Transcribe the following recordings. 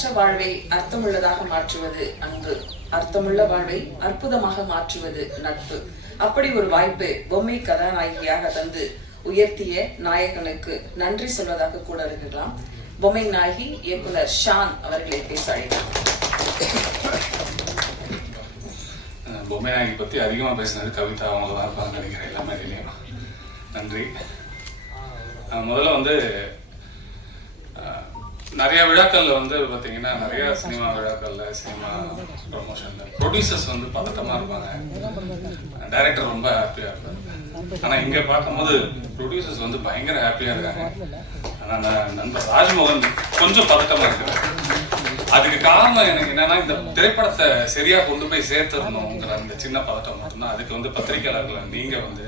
அர்த்தமற்ற வாழ்வை அர்த்தமுள்ளதாக மாற்றுவது அன்பு, அர்த்தமுள்ள வாழ்வை அற்புதமாக மாற்றுவது நட்பு. அப்படி ஒரு வாய்ப்பு பொம்மை கதாநாயகியாக தந்து உயர்த்திய நாயகனுக்கு நன்றி சொல்வதாக கூட இருக்கலாம். பொம்மை நாயகி இயக்குனர் ஷான் அவர்களை பேச அழைத்தார். பொம்மை நாயகி பத்தி அதிகமா பேசினது கவிதா அவங்க தான் இருப்பாங்க நினைக்கிறேன். எல்லாமே இல்லையா, நன்றி. முதல்ல வந்து நிறைய விழாக்கள்ல வந்து பாத்தீங்கன்னா, நிறைய சினிமா விழாக்கள்ல, சினிமா ப்ரொமோஷன்ல ப்ரொடியூசர்ஸ் வந்து பதட்டமா இருப்பாங்க, டைரக்டர் ரொம்ப ஹாப்பியா இருப்பாரு. ஆனா இங்க பார்க்கும்போது ப்ரொடியூசர்ஸ் வந்து பயங்கர ஹாப்பியா இருக்காங்க. ஆனா நண்பர் ராஜ்மோகன் கொஞ்சம் பதட்டமா இருக்காரு. அதுக்கு காரணம் எனக்கு என்னன்னா, இந்த திரைப்படத்தை சரியா கொண்டு போய் சேர்த்துடணுங்கிற அந்த சின்ன பதட்டம் மட்டும்தான். அதுக்கு வந்து பத்திரிகையாளர்கள் நீங்க வந்து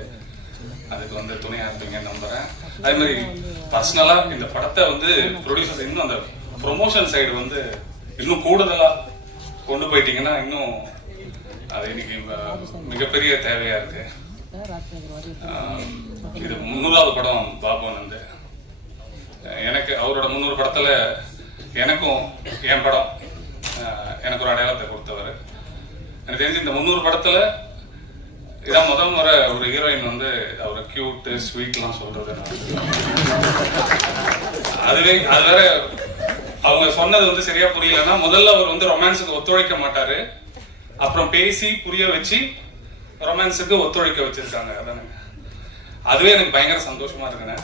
அதுக்கு வந்து துணையா இருப்பீங்கன்னு நம்புறேன். அதே மாதிரி பர்சனலா இந்த படத்தை வந்து ப்ரொடியூசர்ஸ் இன்னும் அந்த ப்ரொமோஷன் சைடு வந்து இன்னும் கூடுதலா கொண்டு போயிட்டீங்கன்னா இன்னும் அது இன்னைக்கு மிகப்பெரிய தேவையா இருக்கு. இது 300வது படம் பாபு வந்து எனக்கு அவரோட 300 படத்துல எனக்கும் என் படம் எனக்கு ஒரு அடையாளத்தை கொடுத்தவர். எனக்கு தெரிஞ்சு இந்த 300 படத்துல இதான் முதல் முறை ஒரு ஹீரோயின் வந்து அவரை கியூட் ஸ்வீட்லாம் சொல்றது. அது வேற அவங்க சொன்னது வந்து சரியா புரியலன்னா, முதல்ல அவர் வந்து ரொமான்ஸுக்கு ஒத்துழைக்க மாட்டாரு, அப்புறம் பேசி புரிய வச்சு ரொமான்ஸுக்கு ஒத்துழைக்க வச்சிருக்காங்க. அதானே, அதுவே எனக்கு பயங்கர சந்தோஷமா இருக்குண்ணே.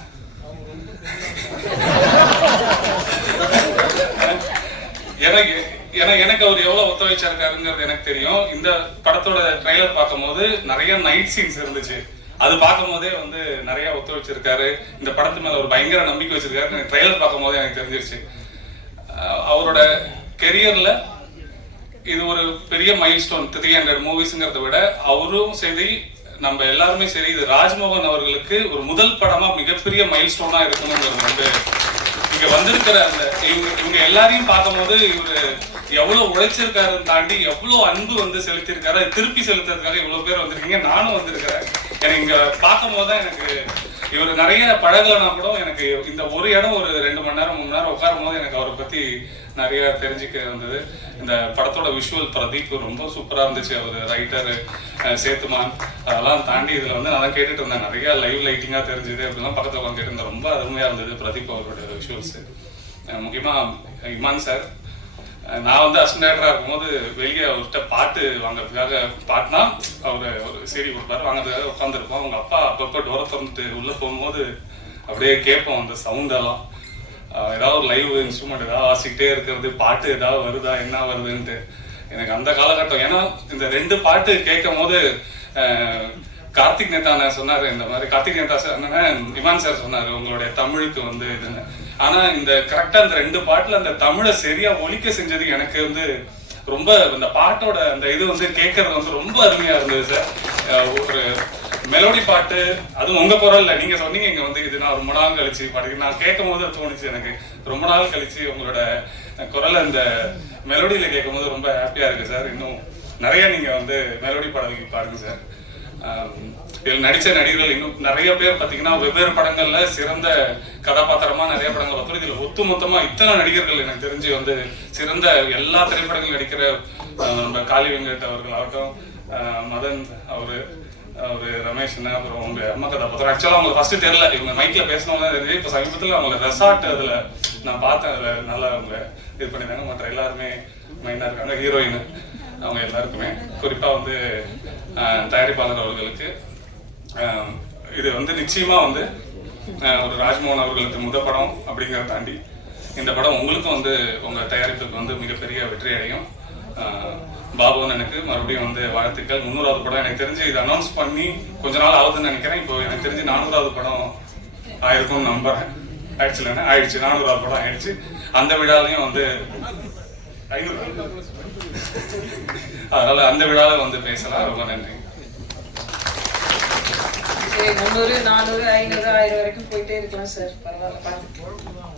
எனக்கு அவர் எவ்வளவு ஒத்துழைச்சிருக்காருங்கிறது எனக்கு தெரியும். இந்த படத்தோட ட்ரைலர் பார்க்கும் போது நிறைய நைட் சீன்ஸ் இருந்துச்சு. அது பார்க்கும் போதே வந்து நிறைய ஒத்துழைச்சிருக்காரு. இந்த படத்து மேல ஒரு பயங்கர நம்பிக்கை வச்சிருக்காரு. ட்ரைலர் பார்க்கும் போதே எனக்கு தெரிஞ்சிருச்சு. அவரோட கெரியர்ல இது ஒரு பெரிய மைல் ஸ்டோன். 300 மூவிஸ்ங்கிறத விட அவரும் சரி, நம்ம எல்லாருமே சரி, இது ராஜ்மோகன் அவர்களுக்கு ஒரு முதல் படமா மிகப்பெரிய மைல் ஸ்டோனா இருக்கணுங்கிறது வந்து இங்க வந்திருக்கிற அந்த இவங்க எல்லாரையும் பார்க்கும் போது இவரு எவ்வளவு உழைச்சிருக்காருன்னு தாண்டி எவ்வளவு அன்பு வந்து செலுத்திருக்காரு. திருப்பி செலுத்துறதுக்காக இவ்வளவு பேர் வந்திருக்கீங்க. நானும் வந்திருக்கிறேன். எனக்கு இங்க பார்க்கும் போதுதான் எனக்கு இவர் நிறைய பழகலனா கூட எனக்கு இந்த ஒரு இடம் ஒரு 2 மணி நேரம் 3 மணி நேரம் உட்காரும் போது எனக்கு அவரை பத்தி நிறைய தெரிஞ்சுக்க இருந்தது. இந்த படத்தோட விஷுவல் பிரதீப் ரொம்ப சூப்பரா இருந்துச்சு. அவர் ரைட்டர் சேத்துமான் அதெல்லாம் தாண்டி இதுல வந்து நான் கேட்டுட்டு இருந்தேன். நிறைய லைவ் லைட்டிங்கா தெரிஞ்சது அப்படிலாம் பக்கத்துல உட்காந்து கேட்டு இருந்தேன். ரொம்ப அருமையா இருந்தது பிரதீப் அவரோட விஷுவல்ஸ். முக்கியமா இமான் சார், நான் வந்து அசிஸ்டன்ட் டைரக்டரா இருக்கும்போது வெளியே அவர்கிட்ட பாட்டு வாங்கறதுக்காக, பாட்டுனா அவரு ஒரு சீடி கொடுப்பாரு, வாங்கறதுக்காக உட்காந்துருப்போம். அவங்க அப்பா அப்பப்போ டோரை திறந்துட்டு உள்ள போகும்போது அப்படியே கேட்போம் அந்த சவுண்ட் எல்லாம். ஏதாவது ஒரு லைவ் இன்ஸ்ட்ருமெண்ட் ஏதாவது வாசிக்கிட்டே இருக்கிறது, பாட்டு ஏதாவது வருதா என்ன வருதுன்ட்டு எனக்கு அந்த காலகட்டம். ஏன்னா இந்த 2 பாட்டு கேட்கும் போது கார்த்திக் நேதா சொன்னாரு, இந்த மாதிரி கார்த்திக் நேதா சார் இமான் சார் சொன்னாரு உங்களுடைய தமிழுக்கு வந்து இதுன்னு. ஆனா இந்த கரெக்டா அந்த 2 பாட்டுல அந்த தமிழை சரியா ஒலிக்க செஞ்சது எனக்கு வந்து ரொம்ப அந்த பாட்டோட அந்த இது வந்து கேட்கறது வந்து ரொம்ப அருமையா இருந்தது சார். ஒரு மெலோடி பாட்டு, அதுவும் உங்க குரல்ல நீங்க சொன்னீங்க இங்க வந்து இது நான் ரொம்ப நாள் கழிச்சு பாட்டு நான் கேட்கும் போது தோணுச்சு எனக்கு. ரொம்ப நாள் கழிச்சு உங்களோட குரல் அந்த மெலோடியில கேட்கும் போது ரொம்ப ஹாப்பியா இருக்கு சார். இன்னும் நிறைய நீங்க வந்து மெலோடி பாடல்கள் பாருங்க சார். இதில் நடிச்ச நடிகர்கள் இன்னும் நிறைய பேர் பாத்தீங்கன்னா வெவ்வேறு படங்கள்ல சிறந்த கதாபாத்திரமா நிறைய படங்கள் பார்த்தோம். இதுல ஒட்டுமொத்தமா இத்தனை நடிகர்கள் எனக்கு தெரிஞ்சு வந்து சிறந்த எல்லா திரைப்படங்கள் நடிக்கிற நம்ம காளி வெங்கட் அவர்கள் ஆகட்டும், மதன் அவரு ரமேஷ், அப்புறம் உங்க அம்மா கதாபாத்திரம். ஆக்சுவலா அவங்க ஃபர்ஸ்ட் தெரியல, இவங்க மைக்ல பேசணும்னு தெரிஞ்சு இப்ப சமீபத்துல அவங்க ரெசார்ட் அதுல நான் பார்த்தேன். அதுல நல்லா அவங்க இது பண்ணிருந்தாங்க. மற்ற எல்லாருமே மெயினா இருக்காங்க. ஹீரோயின் அவங்க எல்லாருக்குமே, குறிப்பா வந்து தயாரிப்பாளர் அவர்களுக்கு இது வந்து நிச்சயமா வந்து ஒரு ராஜ்மோகன் அவர்களுக்கு முதல் படம் அப்படிங்கிறத தாண்டி இந்த படம் உங்களுக்கும் வந்து உங்க தயாரிப்புக்கு வந்து மிகப்பெரிய வெற்றி அடையும். பாபுன்னு எனக்கு மறுபடியும் வந்து வாழ்த்துக்கள். 300வது படம் எனக்கு தெரிஞ்சு இது அனௌன்ஸ் பண்ணி கொஞ்ச நாள் ஆகுதுன்னு நினைக்கிறேன். இப்போ எனக்கு தெரிஞ்சு 400வது படம் ஆயிருக்கும்னு நம்புறேன். ஆயிடுச்சு 400வது படம் ஆயிடுச்சு. அந்த விழாலையும் வந்து 500, அதனால அந்த விழால வந்து பேசலாம். ரொம்ப நன்றி. 300, 400, 500, 1000 வரைக்கும் போயிட்டே இருக்கலாம் சார். பரவாயில்ல, பார்த்துக்கலாம்.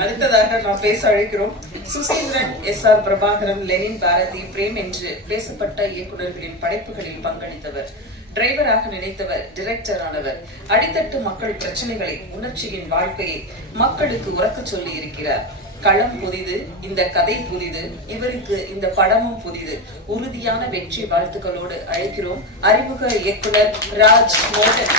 அடுத்ததாக நாம் பேச அழைக்கிறோம் சுசீந்திரன், எஸ்.ஆர். பிரபாகரன், லெனின், பாரதி, பிரேம் என்று பேசப்பட்ட இயக்குநர்களின் படைப்புகளில் பங்களித்தவர் டிரைவராக நினைத்தவர் டைரக்டர் ஆனவர். அடித்தட்டு மக்கள் பிரச்சனைகளை, உணர்ச்சியின் வாழ்க்கையை மக்களுக்கு உறக்கச் சொல்லி இருக்கிறார். களம் புதிது, இந்த கதை புதிது, இவருக்கு இந்த படமும் புதிது. உறுதியான வெற்றி வாழ்த்துக்களோடு அழைக்கிறோம் அறிமுக இயக்குனர் ராஜ் மோகன்.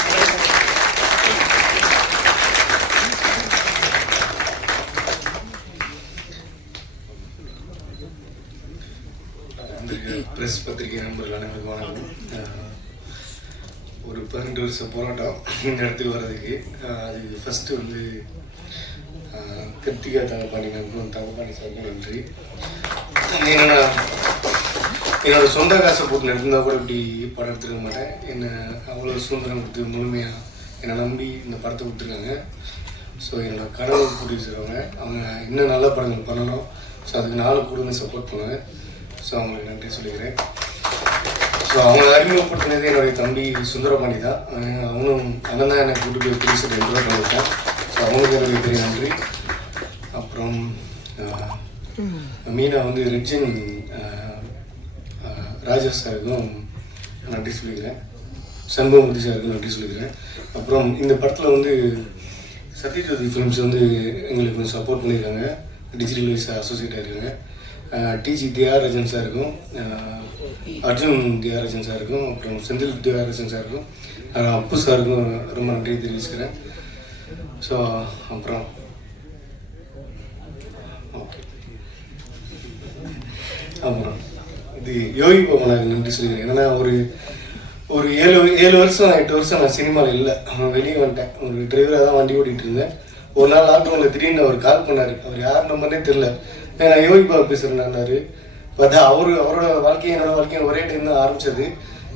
பிரஸ் பத்திரிகை நண்பர்கள் அனைவருக்கும் வணக்கம். ஒரு 12 வருஷ போராட்டம் இந்த இடத்துக்கு வர்றதுக்கு அது ஃபஸ்ட்டு வந்து கிருத்திகா தங்கப்பாண்டியனுக்கும் தங்கப்பாண்டி சாருக்கும் நன்றி. என்னென்னா என்னோட சொந்த காசை போட்டு நடந்தால் கூட இப்படி படம் எடுத்துருக்க மாட்டேன். என்னை அவ்வளோ சுதந்திரம் கொடுத்து முழுமையாக என்னை நம்பி இந்த படத்தை கொடுத்துருக்காங்க. ஸோ என்னோட கனவு ப்ரொடியூசர் அவங்க இன்னும் நல்ல படங்கள் பண்ணணும். ஸோ அதுக்கு நாலு கூட சப்போர்ட் பண்ணுவேன். ஸோ அவங்களுக்கு நன்றி சொல்லிக்கிறேன். ஸோ அவங்களை அறிமுகப்படுத்தினது என்னுடைய தம்பி சுந்தரபாண்டி தான். அவனும் அண்ணன் தான் என்னை கூட்டு போய் ப்ரொடியூசர் என்ஜாய் பண்ணியிருக்கேன். ஸோ அவங்களுக்கு என்னுடைய பெரிய நன்றி. அப்புறம் மீனா வந்து ரிஜின் ராஜா சாருக்கும் நன்றி சொல்லிக்கிறேன். சண்முகமூர்த்தி சாருக்கும் நன்றி சொல்லிக்கிறேன். அப்புறம் இந்த படத்தில் வந்து சத்யஜோதி ஃபிலிம்ஸ் வந்து எங்களுக்கு கொஞ்சம் சப்போர்ட் பண்ணியிருக்காங்க. டிஜிட்டல் வைஸ் அசோசியேட் ஆகிருக்காங்க. டிஜி தியாகராஜன் சாருக்கும், அர்ஜுன் தியாகராஜன் சாருக்கும், அப்புறம் செந்தில் தியாகராஜன் சாருக்கும், அப்பு சாருக்கும் ரொம்ப நன்றி தெரிவிச்சுக்கிறேன். ஸோ அப்புறம் ஓகே அப்புறம் இது யோகி பவனுக்கு நன்றி சொல்லிக்கிறேன். ஏன்னா ஒரு 7 வருஷம் 8 வருஷம் நான் சினிமாவில் இல்லை, வெளியே வந்துட்டேன். ஒரு டிரைவராக தான் வண்டி ஓட்டிகிட்டு இருந்தேன். ஒரு நாள் லாக்டவுனில் திடீர்னு அவர் கால் பண்ணார். அவர் யார் நம்பர்னே தெரில. நான் யோகி பாபு பேசுகிறேன்னாரு. பார்த்தா அவரோட வாழ்க்கையும் என்னோட வாழ்க்கையும் ஒரே டைம் தான் ஆரம்பிச்சது.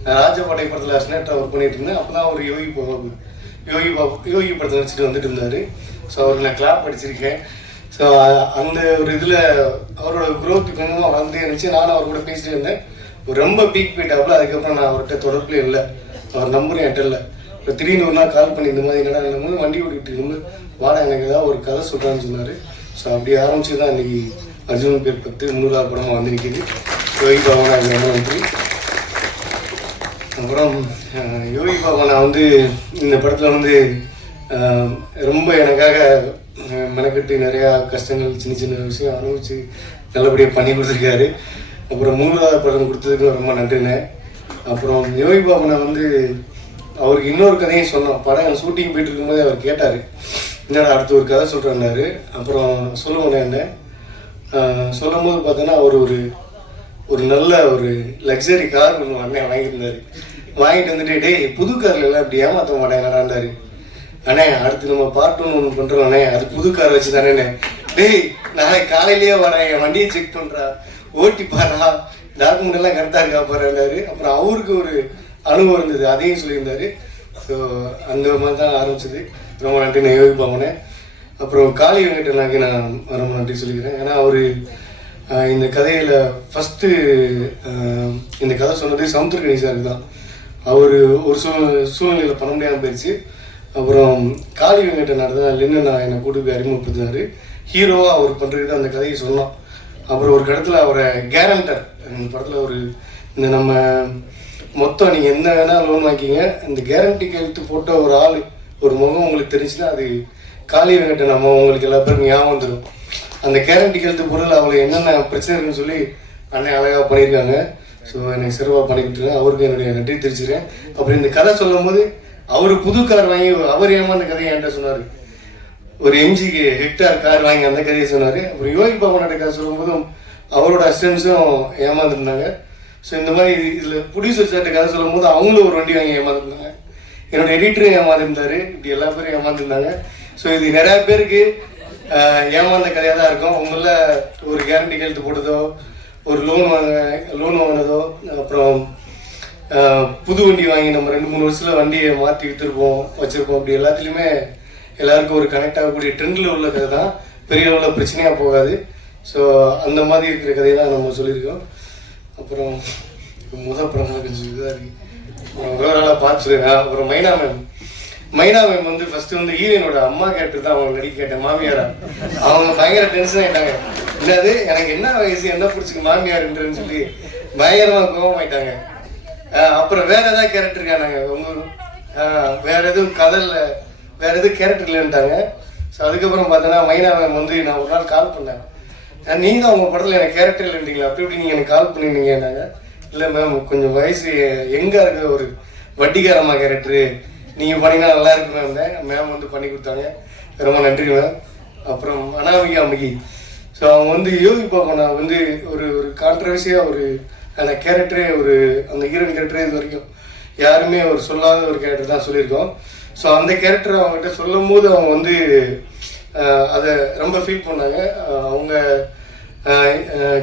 நான் ராஜபாட்டை படத்தில் அஸ்னேட்டாக ஒர்க் பண்ணிட்டு இருந்தேன். அப்போ தான் அவர் யோகி படத்தை வச்சுட்டு வந்துட்டு இருந்தார். ஸோ அவருக்கு நான் கிளாப் படிச்சிருக்கேன். ஸோ அந்த ஒரு இதில் அவரோட குரோத் கொஞ்சமாக வளர்ந்து இருந்துச்சு. நானும் அவர் கூட பேசிட்டு இருந்தேன். ரொம்ப பீக் போயிட்டாப்புல. அதுக்கப்புறம் நான் அவர்கிட்ட தொடர்பில் இல்லை. அவர் நம்பரும் என்கிட்ட இல்லை. இப்போ திடீர்னு ஒரு நாள் கால் பண்ணி இந்த மாதிரி என்னடா வண்டி ஓட்டிகிட்டு இருக்கும்போது வாடா எனக்கு ஏதாவது ஒரு கதை சொல்கிறான்னு சொன்னார். ஸோ அப்படி ஆரம்பிச்சு தான் இன்றைக்கி அர்ஜுன் பேர் 10 3வது படமாக வந்து நிற்கிது. யோகி பாபா எனக்கு நன்றி. அப்புறம் யோகி பாபா நான் வந்து இந்த படத்தில் வந்து ரொம்ப எனக்காக மெனக்கட்டு நிறையா கஷ்டங்கள் சின்ன சின்ன விஷயம் அனுபவிச்சு நல்லபடியாக பண்ணி கொடுத்துருக்காரு. அப்புறம் 3வது படம் கொடுத்ததுக்கு ரொம்ப நன்றிண்ணே. அப்புறம் யோகி பாபனை வந்து அவருக்கு இன்னொரு கதையும் சொன்னோம். படம் ஷூட்டிங் போயிட்டு இருக்கும்போது அவர் கேட்டார், என்னடா அடுத்து ஒரு கதை சொல்கிறேன்னாரு. அப்புறம் சொல்லுவோண்ணே என்ன சொல்லும் போது பார்த்தோன்னா அவர் ஒரு நல்ல ஒரு லக்ஸரி கார் ஒன்று அண்ணன் வாங்கியிருந்தார். வாங்கிட்டு வந்துட்டு டேய் புது காரில் எல்லாம் இப்படி ஏமாற்ற மாட்டேங்கிறாண்டாரு. அண்ணே அடுத்து நம்ம பார்ட் 1 ஒன்று பண்ணுறோம் அண்ணே, அது புது கார் வச்சு தானேண்ணே. டேய் நாளைக்கு காலையிலேயே வரேன், என் வண்டியை செக் பண்ணுறா, ஓட்டி பாரா, டாக்குமெண்ட் எல்லாம் கரெக்டாக இருக்கா பாருன்னாரு. அப்புறம் அவருக்கு ஒரு அனுபவம் இருந்தது, அதையும் சொல்லியிருந்தாரு. ஸோ அந்த மாதிரி தான் ஆரம்பிச்சது. ரொம்ப நன்றி நான் யோகி பாவனே. அப்புறம் காளி வெங்கடனாக்கு நான் ரொம்ப நன்றி சொல்லிக்கிறேன். ஏன்னா அவர் இந்த கதையில் ஃபஸ்ட்டு இந்த கதை சொன்னது சமுத்திரக்கணி சாருக்கு தான். அவர் ஒரு சூழ்நிலையில் பண்ண முடியாமல் போயிடுச்சு. அப்புறம் காளி வெங்கடனார் தான் இல்லைன்னு நான் என்னை கூட்டு போய் அறிமுகப்படுத்தினார். ஹீரோவாக அவர் பண்ணுறதுக்கு அந்த கதையை சொன்னோம். அப்புறம் ஒரு இடத்துல அவரை கேரண்டர் இந்த படத்தில் இந்த நம்ம மொத்தம் நீங்கள் என்ன வேணால் லோன் வாங்கிக்கிங்க, இந்த கேரண்டி கையெழுத்து போட்ட ஒரு ஆள் ஒரு முகம் உங்களுக்கு தெரிஞ்சுன்னா அது காளி வெங்கட்ட நம்ம உங்களுக்கு எல்லா பேருக்கும் ஞாபகம் வந்துடும். அந்த கேரண்டி கையெழுத்து பொருள் அவங்களுக்கு என்னென்ன பிரச்சனை இருக்குன்னு சொல்லி அண்ணன் அழகாக பண்ணியிருக்காங்க. ஸோ எனக்கு சிறப்பாக பண்ணிக்கிட்டுருக்கேன். அவருக்கு என்னுடைய நன்றி தெரிஞ்சுக்கிறேன். அப்புறம் இந்த கதை சொல்லும் போது அவர் புது கார் வாங்கி அவர் ஏமாந்த கதையை என்கிட்ட சொன்னார். ஒரு எம்ஜிக்கு ஹெக்டார் கார் வாங்கி அந்த கதையை சொன்னார். அப்புறம் யோகி பாபனோட கதை சொல்லும்போதும் அவரோட அசிஸ்டன்ஸும் ஏமாந்துருந்தாங்க. ஸோ இந்த மாதிரி இதில் ப்ரொடியூசர் சார்ட்ட கதை சொல்லும் போது அவங்களும் ஒரு வண்டி வாங்கி ஏமாந்துருந்தாங்க. என்னோட எடிட்டரும் ஏமாந்துருந்தார். இப்படி எல்லா பேரும் ஏமாந்துருந்தாங்க. ஸோ இது நிறையா பேருக்கு ஏமாந்த கதையாக தான் இருக்கும். உங்களில் ஒரு கேரண்டி கையெழுத்து போட்டதோ, ஒரு லோன் வாங்கினதோ, அப்புறம் புது வண்டி வாங்கி நம்ம 2-3 வருஷத்தில் வண்டியை மாற்றி விற்றுருப்போம் வச்சுருப்போம். அப்படி எல்லாத்துலேயுமே எல்லாருக்கும் ஒரு கனெக்ட் ஆகக்கூடிய ட்ரெண்டில் உள்ள கதை தான். பெரிய லெவலில் பிரச்சனையாக போகாது. ஸோ அந்த மாதிரி இருக்கிற கதையை தான் நம்ம சொல்லியிருக்கோம். அப்புறம் முதல் படம் கொஞ்சம் இதாக இருக்குது, ஓவராலாக பார்த்து சொல்லிடுறேன். அப்புறம் மைனா மேம் வந்து ஃபஸ்ட்டு வந்து ஹீரோயினோட அம்மா கேட்டு தான் அவங்க நடிக்க கேட்டேன், மாமியாரா. அவங்க பயங்கர டென்ஷன் ஆகிட்டாங்க. என்னது எனக்கு என்ன வயசு என்ன பிடிச்சிக்கு மாமியாருன்றன்னு சொல்லி பயங்கரமாக கோபம் ஆயிட்டாங்க. அப்புறம் வேற ஏதாவது கேரக்டர் இருக்காங்க உங்க வேற எதுவும் கதையில் வேற எதுவும் கேரக்டர் இல்லைன்ட்டாங்க. ஸோ அதுக்கப்புறம் பார்த்தோன்னா மைனா மேம் வந்து நான் ஒரு நாள் கால் பண்ணேன், நீங்கள் தான் உங்கள் படத்தில் எனக்கு கேரக்டர் இல்லைன்றீங்களா, அப்படி இப்படி நீங்கள் எனக்கு கால் பண்ணிருந்தீங்கன்னாங்க. இல்லை மேம் கொஞ்சம் வயசு எங்கே இருக்க ஒரு வட்டிக்காரம்மா கேரக்டரு நீங்கள் பண்ணிங்கன்னா நல்லா இருக்கு மேம் வந்து பண்ணி கொடுத்தாங்க. ரொம்ப நன்றி மேம். அப்புறம் அனாமிகா அம்மிகி, ஸோ அவங்க வந்து யோகி பாப்பா வந்து ஒரு ஒரு கான்ட்ரவர்சியாக ஒரு அந்த கேரக்டரே ஒரு அந்த ஹீரோயின் கேரக்டரே இது வரைக்கும் யாருமே ஒரு சொல்லாத ஒரு கேரக்டர் தான் சொல்லியிருக்கோம். ஸோ அந்த கேரக்டர் அவங்ககிட்ட சொல்லும் போது அவங்க வந்து அதை ரொம்ப ஃபீல் பண்ணாங்க. அவங்க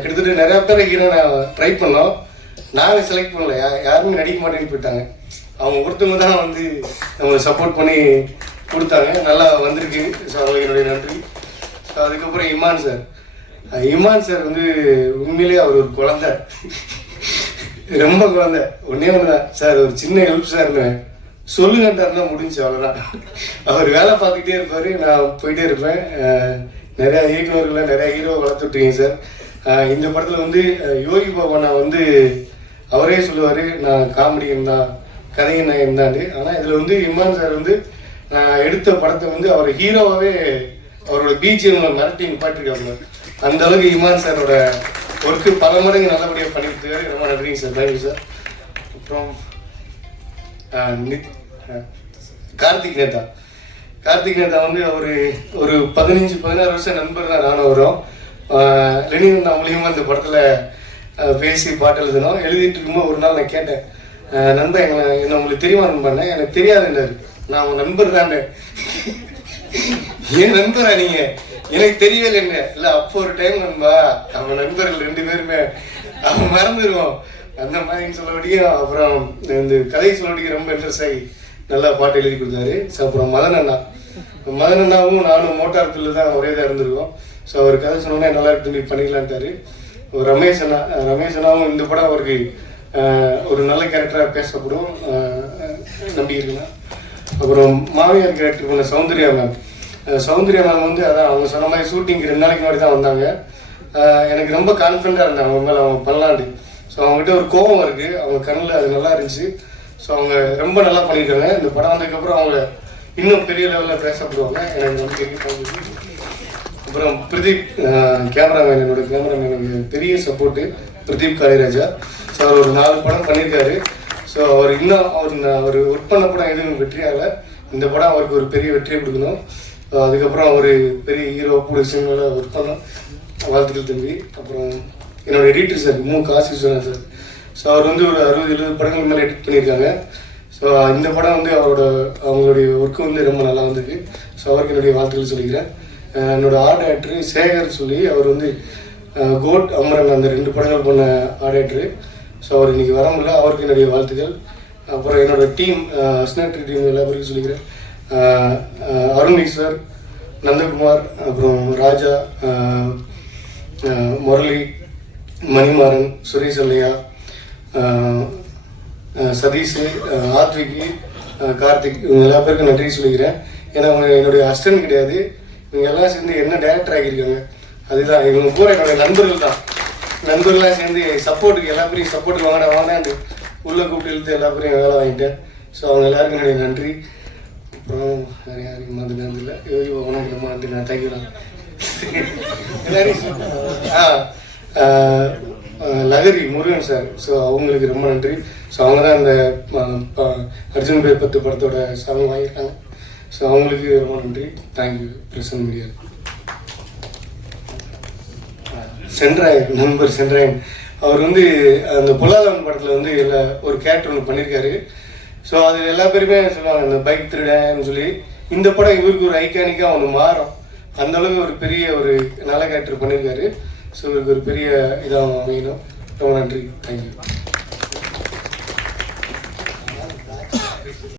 கிட்டத்தட்ட நிறையா பேர் ஹீரோனை ட்ரை பண்ணோம், நாங்கள் செலக்ட் பண்ணல, யாருமே நடிக்க மாட்டேன்னு போயிட்டாங்க. அவங்க ஒருத்தவங்க தான் வந்து நம்ம சப்போர்ட் பண்ணி கொடுத்தாங்க, நல்லா வந்திருக்கு. ஸோ அவங்களுக்கு என்னுடைய நன்றி. ஸோ அதுக்கப்புறம் இமான் சார் வந்து உண்மையிலேயே அவர் ஒரு குழந்தை, ரொம்ப குழந்தை. ஒன்னே ஒன்றுதான் சார், ஒரு சின்ன ஹெல்ப் சார் சொல்லுங்கட்டாருன்னா முடிஞ்சு, அவ்வளோதான். அவர் வேலை பார்த்துக்கிட்டே இருப்பார், நான் போயிட்டே இருப்பேன். நிறையா இயக்குநர்களை நிறையா ஹீரோ வளர்த்துட்ருக்கீங்க சார். இந்த படத்தில் வந்து யோகி பாபா வந்து அவரே சொல்லுவார் நான் காமெடியன் தான், கதைங்க நான் இருந்தாண்டு. ஆனால் இதில் வந்து இமான் சார் வந்து நான் எடுத்த படத்தை வந்து அவர் ஹீரோவாகவே அவரோட பிஜிஎம் மிரட்டி பாட்டிருக்காங்க. அந்த அளவுக்கு இமான் சாரோட ஒர்க்கு பல மடங்கு நல்லபடியாக பண்ணியிருக்காரு. ரொம்ப நன்றிங்க சார், தேங்க்யூ சார். அப்புறம் கார்த்திக் நேதா வந்து அவர் ஒரு 15-16 வருஷம் நண்பர் தான் நானும் வரும். லெனின் மூலியமாக இந்த படத்தில் பேசி பாட்டு எழுதணும். எழுதிட்டு இருக்கும்போது ஒரு நாள் நான் கேட்டேன், நண்பன் என்ன உங்களுக்கு தெரியுமா நண்பண்ண, எனக்கு தெரியாதுன்னாரு. நான் உன் நண்பர் தானே. ஏன் நண்பரா நீங்க, எனக்கு தெரியவே இல்லைங்க. இல்லை அப்போ ஒரு டைம் நண்பா, அவன் நண்பர்கள் 2 பேருமே அவன் மறந்துடுவோம் அந்த மாதிரின்னு சொல்லபடியும். அப்புறம் இந்த கதை சொல்லபடிக்கு ரொம்ப இன்ட்ரெஸ்ட் ஆகி நல்லா பாட்டு எழுதி கொடுத்தாரு. ஸோ அப்புறம் மதனண்ணாவும் நானும் மோட்டார் பில்லு தான் ஒரே தான் இருந்திருக்கோம். ஸோ அவர் கதை சொன்னோன்னே நல்லா இருக்கு பண்ணிக்கலான்ட்டாரு. ரமேஷ் அண்ணாவும் இந்த படம் அவருக்கு ஒரு நல்ல கேரக்டராக பேசப்படும் நம்பியிருக்கேன். அப்புறம் மாமியார் கேரக்டர் பண்ண சௌந்தர்யா மேம் வந்து அதான் அவங்க சொன்ன மாதிரி ஷூட்டிங்க்கு 2 நாளைக்கு முன்னாடி தான் வந்தாங்க. எனக்கு ரொம்ப கான்ஃபிடண்ட்டாக இருந்தாங்க அவங்க மேலே, அவங்க பண்ணலாண்டு. ஸோ அவங்ககிட்ட ஒரு கோபம் இருக்குது, அவங்க கண்ணில் அது நல்லா இருந்துச்சு. ஸோ அவங்க ரொம்ப நல்லா பண்ணியிருக்காங்க. இந்த படம் வந்ததுக்கப்புறம் அவங்க இன்னும் பெரிய லெவலில் பேசப்படுவாங்க, எனக்கு ரொம்ப பெரிய. அப்புறம் பிரதீப் கேமராமேன், என்னோட கேமராமேன் பெரிய சப்போர்ட்டு பிரதீப் காளிராஜா. ஸோ அவர் ஒரு 4 படம் பண்ணியிருக்காரு. ஸோ அவர் இன்னும் அவர் ஒர்க் பண்ண படம் எதுவும் வெற்றியாகலை, இந்த படம் அவருக்கு ஒரு பெரிய வெற்றியை கொடுக்கணும். அதுக்கப்புறம் அவர் பெரிய ஹீரோ ப்ரொடக்ஷனில் ஒர்க் பண்ணோம். வாழ்த்துக்கள் தம்பி. அப்புறம் என்னோட எடிட்டர் சார் காசி சொன்னார் சார். ஸோ அவர் வந்து ஒரு 60-70 படங்கள் மேலே எடிட் பண்ணியிருக்காங்க. ஸோ இந்த படம் வந்து அவங்களுடைய ஒர்க்கு வந்து ரொம்ப நல்லா வந்திருக்கு. ஸோ அவருக்கு என்னுடைய வாழ்த்துக்கள் சொல்லிக்கிறேன். என்னோட ஆர்ட் டைரக்டர் சேகர் சொல்லி, அவர் வந்து கோட் அமரன் அந்த 2 படங்கள் பண்ண ஆர்ட் டைரக்டரு. ஸோ அவர் இன்றைக்கி வர முடியல, அவருக்கு என்னுடைய வாழ்த்துக்கள். அப்புறம் என்னோடய டீம் ஸ்னேட்ரி டீம் எல்லா பேருக்கும் சொல்லிக்கிறேன். அருணீஸ்வர், நந்தகுமார், அப்புறம் ராஜா, முரளி, மணிமாறன், சுரேஷ் அல்லையா, சதீஷ், ஆத்விகி, கார்த்திக், இவங்க எல்லா பேருக்கும் நன்றி சொல்லிக்கிறேன். ஏன்னா அவங்க என்னுடைய அசிஸ்டன்ட் கிடையாது, இவங்க எல்லாம் சேர்ந்து என்ன டைரக்டர் ஆகியிருக்காங்க. அதுதான் இவங்க பூரா என்னுடைய நண்பர்கள் தான். நண்பர்கள்லாம் சேர்ந்து சப்போர்ட்டுக்கு எல்லா பேரையும் சப்போர்ட்டுக்கு வாங்கினா அந்த உள்ளே கூப்பிட்டு இழுத்து எல்லா பேரையும் வேலை வாங்கிட்டேன். ஸோ அவங்க எல்லாருக்கும் என்னுடைய நன்றி. அப்புறம் நிறைய யாருக்கும் வந்து நன்றில்லை, யோகி உனக்கு ரொம்ப நன்றி. நான் தேங்க்யூலாம் எல்லாரையும் லகரி முருகன் சார். ஸோ அவங்களுக்கு ரொம்ப நன்றி. ஸோ அவங்க தான் இந்த அர்ஜுன் பேர் 10 படத்தோட சாங் வாங்கியிருக்காங்க. ஸோ அவங்களுக்கு ரொம்ப நன்றி. Thank you present media. சென்ட்ராயன் அவர் வந்து அந்த பொல்லாதவன் படத்தில் வந்து ஒரு கேரக்டர் ஒன்று பண்ணியிருக்காரு. ஸோ அது எல்லா பேருமே சொல்லுவாங்க இந்த பைக் திருடன்னு சொல்லி. இந்த படம் இவருக்கு ஒரு ஐகானிக்காக ஒன்று மாறும், அந்த அளவுக்கு ஒரு பெரிய ஒரு நல்ல கேரக்டர் பண்ணியிருக்காரு. ஸோ இவருக்கு ஒரு பெரிய இதாக அமையணும். ரொம்ப நன்றி, தேங்க்யூ.